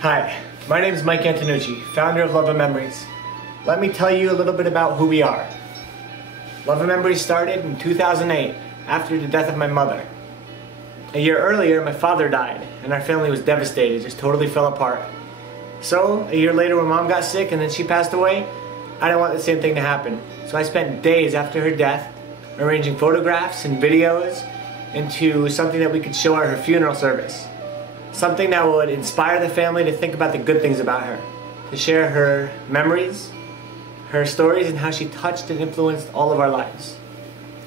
Hi, my name is Mike Antonucci, founder of Love and Memories. Let me tell you a little bit about who we are. Love and Memories started in 2008 after the death of my mother. A year earlier, my father died and our family was devastated, just totally fell apart. So, a year later when Mom got sick and then she passed away, I didn't want the same thing to happen. So I spent days after her death arranging photographs and videos into something that we could show at her funeral service. Something that would inspire the family to think about the good things about her, to share her memories, her stories, and how she touched and influenced all of our lives.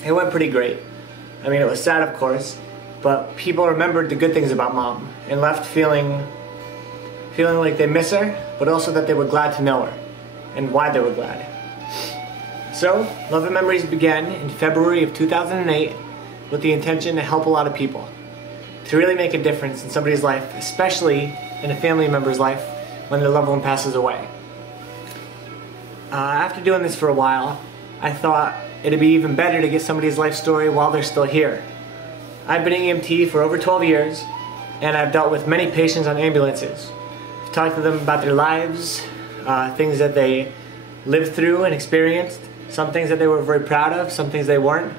It went pretty great. I mean, it was sad, of course, but people remembered the good things about Mom and left feeling like they miss her, but also that they were glad to know her and why they were glad. So, Love and Memories began in February of 2008 with the intention to help a lot of people, to really make a difference in somebody's life, especially in a family member's life when their loved one passes away. After doing this for a while, I thought it'd be even better to get somebody's life story while they're still here. I've been an EMT for over 12 years, and I've dealt with many patients on ambulances. I've talked to them about their lives, things that they lived through and experienced, some things that they were very proud of, some things they weren't,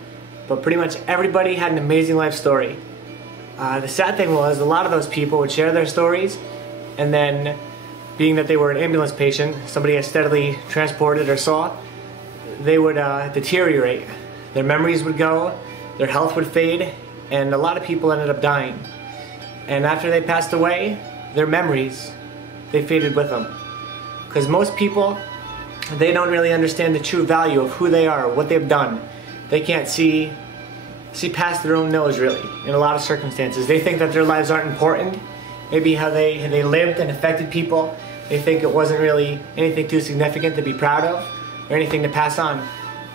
but pretty much everybody had an amazing life story. The sad thing was, a lot of those people would share their stories, and then, being that they were an ambulance patient, somebody I steadily transported or saw, they would deteriorate. Their memories would go, their health would fade, and a lot of people ended up dying. And after they passed away, their memories, they faded with them. Because most people, they don't really understand the true value of who they are, what they've done. They can't see past their own nose, really, in a lot of circumstances. They think that their lives aren't important, maybe how they lived and affected people. They think it wasn't really anything too significant to be proud of or anything to pass on.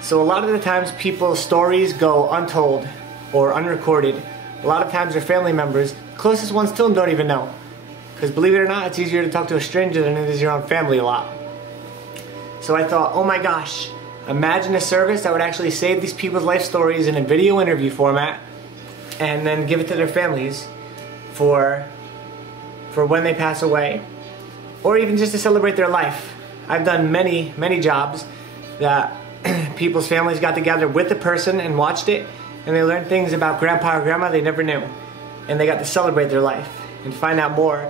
So a lot of the times people's stories go untold or unrecorded. A lot of times their family members, closest ones to them, don't even know. Because believe it or not, it's easier to talk to a stranger than it is your own family a lot. So I thought, oh my gosh, imagine a service that would actually save these people's life stories in a video interview format and then give it to their families for when they pass away, or even just to celebrate their life. I've done many jobs that people's families got together with the person and watched it, and they learned things about grandpa or grandma they never knew, and they got to celebrate their life and find out more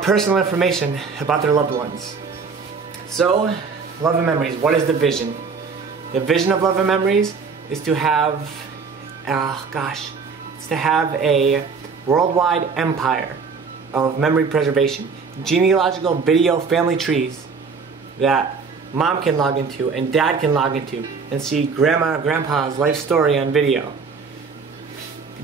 personal information about their loved ones. So, Love and Memories, what is the vision? The vision of Love and Memories is to have, it's to have a worldwide empire of memory preservation. Genealogical video family trees that Mom can log into and Dad can log into and see Grandma or Grandpa's life story on video.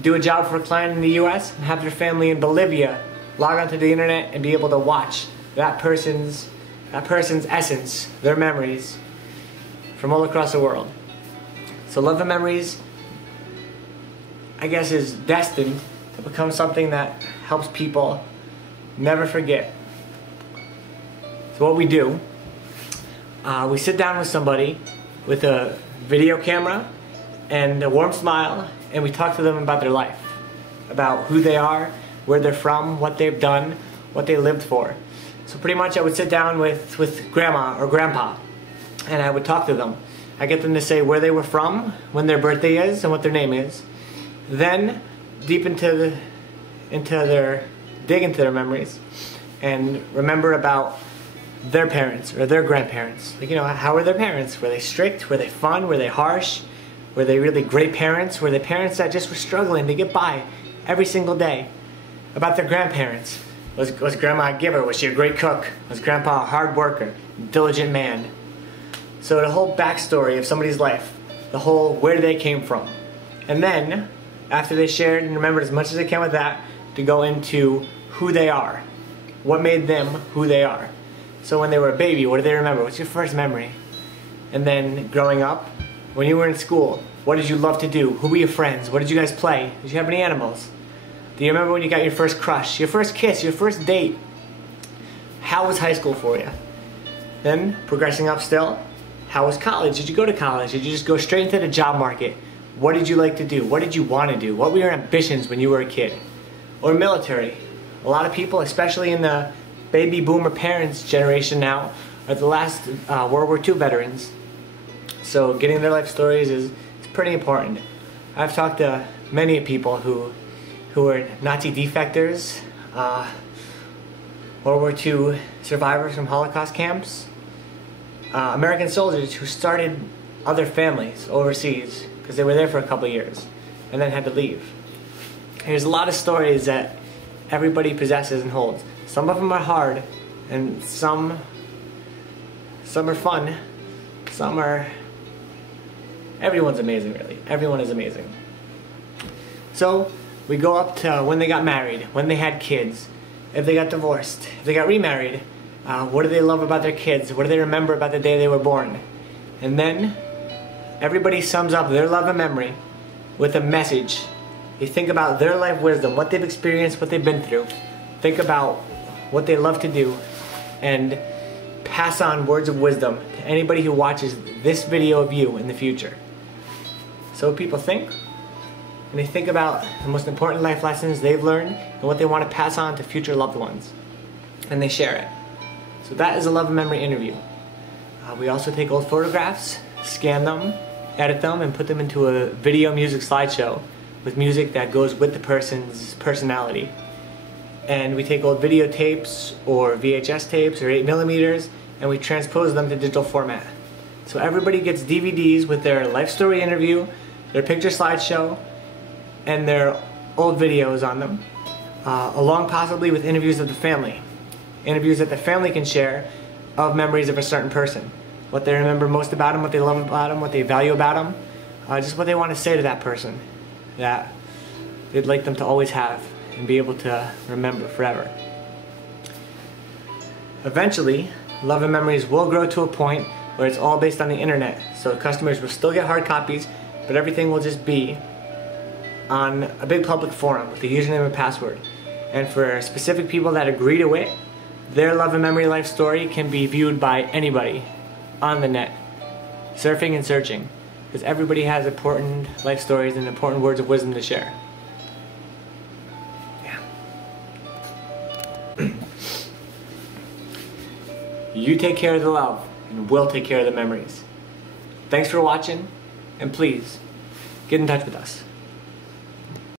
Do a job for a client in the US and have their family in Bolivia log onto the internet and be able to watch that person's essence, their memories, from all across the world. So Love and Memories, I guess, is destined to become something that helps people never forget. So what we do, we sit down with somebody with a video camera and a warm smile, and we talk to them about their life, about who they are, where they're from, what they've done, what they lived for. So pretty much I would sit down with Grandma or Grandpa and I would talk to them. I get them to say where they were from, when their birthday is, and what their name is. Then deep dig into their memories and remember about their parents or their grandparents. Like, how were their parents? Were they strict? Were they fun? Were they harsh? Were they really great parents? Were they parents that just were struggling to get by every single day? About their grandparents. Was Grandma a giver? Was she a great cook? Was Grandpa a hard worker, diligent man? So the whole backstory of somebody's life, the whole where they came from. And then, after they shared and remembered as much as they can with that, to go into who they are. What made them who they are. So when they were a baby, what do they remember? What's your first memory? And then growing up, when you were in school, what did you love to do? Who were your friends? What did you guys play? Did you have any animals? Do you remember when you got your first crush, your first kiss, your first date? How was high school for you? Then, progressing up still, how was college? Did you go to college? Did you just go straight into the job market? What did you like to do? What did you want to do? What were your ambitions when you were a kid? Or military? A lot of people, especially in the baby boomer parents generation now, are the last World War II veterans. So getting their life stories is pretty important. I've talked to many people who were Nazi defectors, World War II survivors from Holocaust camps, American soldiers who started other families overseas because they were there for a couple years and then had to leave. There's a lot of stories that everybody possesses and holds. Some of them are hard, and some are fun, some are... Everyone's amazing, really. Everyone is amazing. So we go up to when they got married, when they had kids, if they got divorced, if they got remarried, what do they love about their kids, what do they remember about the day they were born. And then everybody sums up their love and memory with a message. You think about their life wisdom, what they've experienced, what they've been through. Think about what they love to do and pass on words of wisdom to anybody who watches this video of you in the future. So people think, and they think about the most important life lessons they've learned and what they want to pass on to future loved ones. And they share it. So that is a love and memory interview. We also take old photographs, scan them, edit them, and put them into a video music slideshow with music that goes with the person's personality. And we take old videotapes or VHS tapes or 8mm and we transpose them to digital format. So everybody gets DVDs with their life story interview, their picture slideshow, and their old videos on them, along possibly with interviews of the family. Interviews that the family can share of memories of a certain person. What they remember most about him, what they love about him, what they value about him, just what they want to say to that person that they'd like them to always have and be able to remember forever. Eventually, love and memories will grow to a point where it's all based on the internet. So customers will still get hard copies, but everything will just be on a big public forum with a username and password. And for specific people that agree to it, their love and memory life story can be viewed by anybody on the net, surfing and searching, because everybody has important life stories and important words of wisdom to share. You take care of the love, and we'll take care of the memories. Thanks for watching, and please, get in touch with us.